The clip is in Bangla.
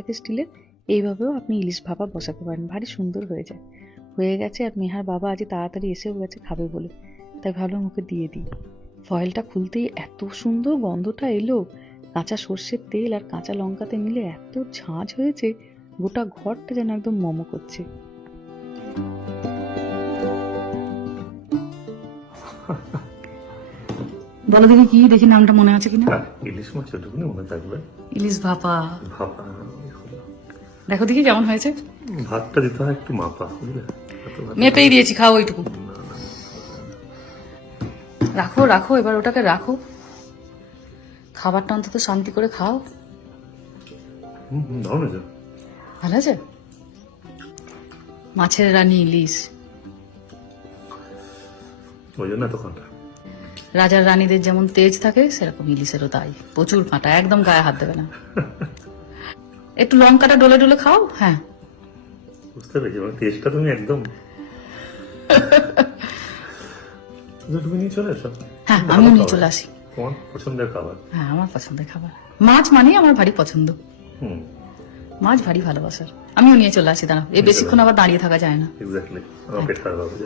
থাকে স্টিলের, এইভাবেও আপনি ইলিশ ভাপা বসাতে পারেন, ভারী সুন্দর হয়ে যায়। হয়ে গেছে, আর নেহার বাবা আজ তাড়াতাড়ি এসেও গেছে খাবে বলে, তাই ভাবলাম ওকে দিয়ে দিই। ফয়েলটা খুলতেই এত সুন্দর গন্ধটা এলো, কাঁচা সর্ষের তেল আর কাঁচা লঙ্কাতে মিলে এত ঝাঁঝ হয়েছে, গোটা ঘরটা যেন একদম মমো করছে। বলো দেখি কি, দেখি নামটা মনে আছে কিনা। ইলিশ মাছ ওটুকুনি মনে থাকবে। ইলিশ ভাপা। ভাপা দেখো দেখি কেমন হয়েছে। ভাতটা দিতে হয় একটু মাপা, বুঝলে? মেপেই দিয়েছি, খাও ওইটুকু। রাখো রাখো, এবার ওটাকে রাখো, খাবারটা অন্তত শান্তি করে খাও। দারুণ হয়েছে। ভালো আছে। মাছের রানী ইলিশ, ওই জন্য এত কাঁটা। রাজার রানীদের যেমন তেজ থাকে, সেরকম ইলিশেরও তাই, প্রচুর কাঁটা, একদম গায়ে হাত দেবে না। একটু লঙ্কাটা ডলে ডলে খাও। হ্যাঁ, বুঝতে পেরেছি, মানে টেস্টটা তুমি একদম। তুমি নিয়ে চলে এসো। হ্যাঁ, আমিও নিয়ে চলে আসি। তোমার পছন্দের খাবার। হ্যাঁ, আমার পছন্দের খাবার মাছ, মানেই আমার ভারী পছন্দ। মাছ ভারী ভালোবাসার। আমিও নিয়ে চলে আসি, দাঁড়াও, এই বেশিক্ষণ আবার দাঁড়িয়ে থাকা যায় না। এক্স্যাক্টলি, আমার পেট খারাপ হবে।